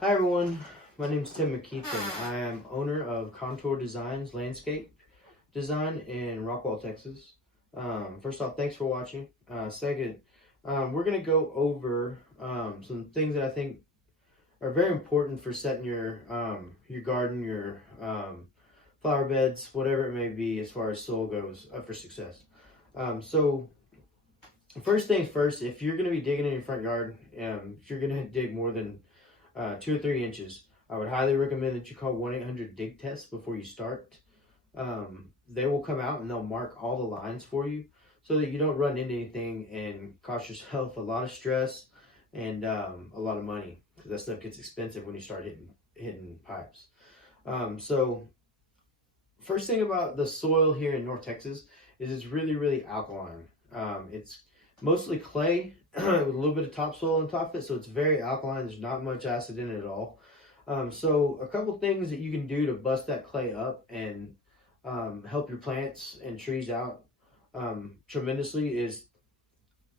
Hi everyone, my name is Tim McKeith and I am owner of Contour Designs Landscape Design in Rockwall, Texas. First off, thanks for watching. Second, we're going to go over some things that I think are very important for setting your garden, your flower beds, whatever it may be as far as soil goes for success. So first things first, if you're going to be digging in your front yard, if you're going to dig more than 2 or 3 inches, I would highly recommend that you call 1-800-DIG-TEST before you start. They will come out and they'll mark all the lines for you so that you don't run into anything and cost yourself a lot of stress and a lot of money, because that stuff gets expensive when you start hitting pipes. So first thing about the soil here in North Texas is it's really alkaline. It's mostly clay with a little bit of topsoil on top of it, so it's very alkaline. There's not much acid in it at all. So a couple things that you can do to bust that clay up and help your plants and trees out tremendously is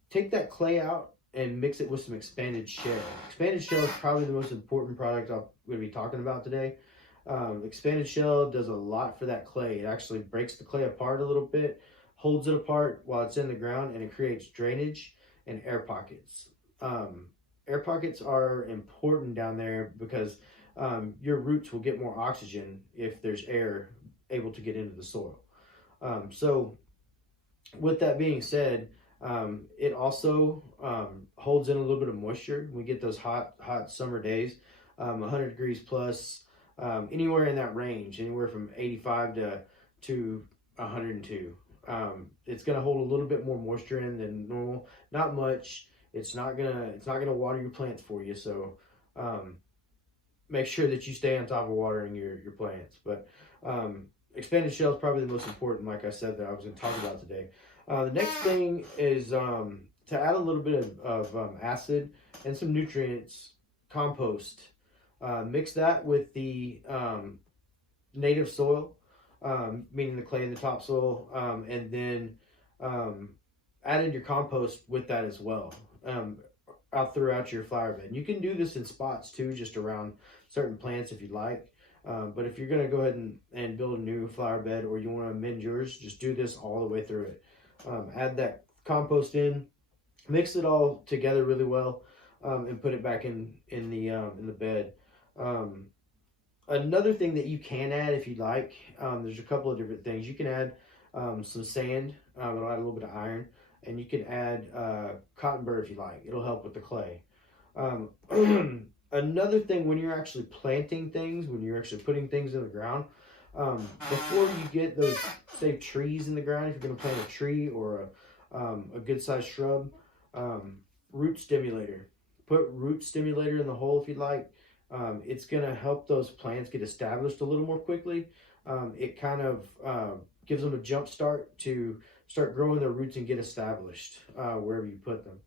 take that clay out and mix it with some expanded shell. Expanded shell is probably the most important product I'm going to be talking about today. Expanded shell does a lot for that clay. It actually breaks the clay apart a little bit, holds it apart while it's in the ground, and it creates drainage and air pockets. Air pockets are important down there because your roots will get more oxygen if there's air able to get into the soil. So with that being said, it also holds in a little bit of moisture. We get those hot summer days, 100 degrees plus, anywhere in that range, anywhere from 85 to 102. It's gonna hold a little bit more moisture in than normal. Not much. It's not gonna water your plants for you. So make sure that you stay on top of watering your plants. But expanded shell is probably the most important, like I said, that I was going to talk about today. The next thing is to add a little bit of acid and some nutrients, compost. Mix that with the native soil, meaning the clay and the topsoil, and then add in your compost with that as well, out throughout your flower bed. And you can do this in spots too, just around certain plants if you like. But if you're going to go ahead and build a new flower bed, or you want to amend yours, just do this all the way through it. Add that compost in, mix it all together really well, and put it back in the bed. Another thing that you can add if you like, there's a couple of different things. You can add some sand. It'll add a little bit of iron. And you can add cotton burr if you like. It'll help with the clay. Another thing, when you're actually planting things, when you're actually putting things in the ground, before you get those, say, trees in the ground, if you're going to plant a tree or a good-sized shrub, root stimulator. Put root stimulator in the hole if you'd like. It's going to help those plants get established a little more quickly. It kind of gives them a jump start to start growing their roots and get established wherever you put them.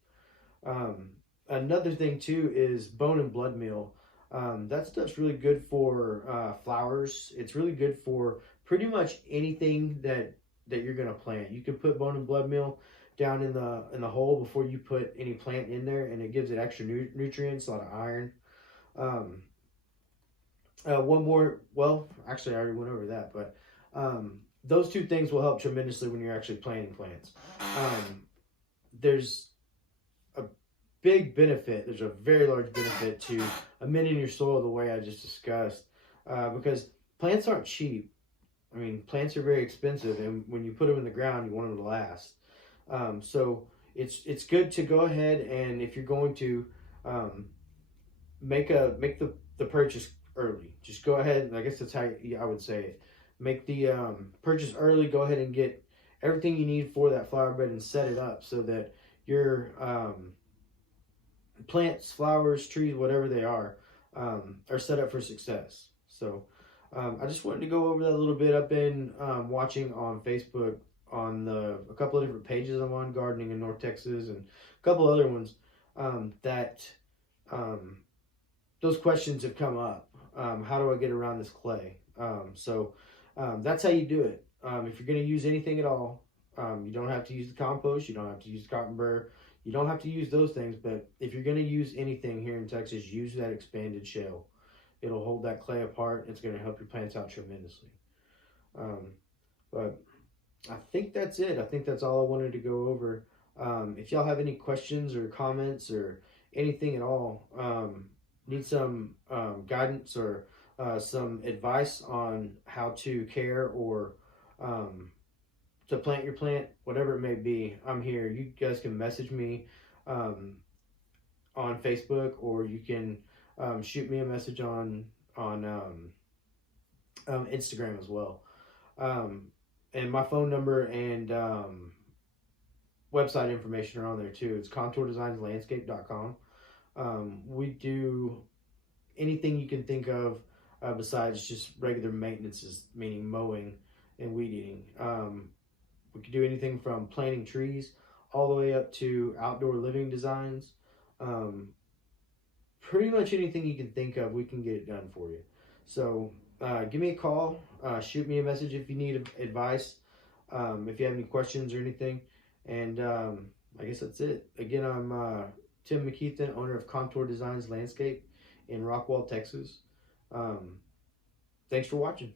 Another thing too is bone and blood meal. That stuff's really good for flowers. It's really good for pretty much anything that you're gonna plant. You can put bone and blood meal down in the hole before you put any plant in there, and it gives it extra nutrients, a lot of iron. One more, well, actually I already went over that, but those two things will help tremendously when you're actually planting plants. There's a big benefit, there's a very large benefit to amending your soil the way I just discussed, because plants aren't cheap. I mean, plants are very expensive, and when you put them in the ground, you want them to last. So it's good to go ahead, and if you're going to make the purchase early, just go ahead, and I guess that's how I would say it. Make the purchase early. Go ahead and get everything you need for that flower bed and set it up so that your plants, flowers, trees, whatever they are set up for success. So I just wanted to go over that a little bit. I've been watching on Facebook on a couple of different pages I'm on, gardening in North Texas, and a couple other ones that those questions have come up. How do I get around this clay? So that's how you do it. If you're going to use anything at all, you don't have to use the compost. You don't have to use the cotton burr. You don't have to use those things, but if you're going to use anything here in Texas, use that expanded shell. It'll hold that clay apart. It's going to help your plants out tremendously. Um, but I think that's it. I think that's all I wanted to go over. If y'all have any questions or comments or anything at all, need some guidance or some advice on how to care or to plant your plant, whatever it may be, I'm here. You guys can message me um, on Facebook, or you can shoot me a message on Instagram as well. And my phone number and website information are on there too. It's contourdesignslandscape.com. We do anything you can think of besides just regular maintenance, meaning mowing and weed eating. We can do anything from planting trees all the way up to outdoor living designs. Pretty much anything you can think of, we can get it done for you. So give me a call, shoot me a message if you need advice, if you have any questions or anything. And I guess that's it. Again, I'm Tim McKeithen, owner of Contour Designs Landscape in Rockwall, Texas. Thanks for watching.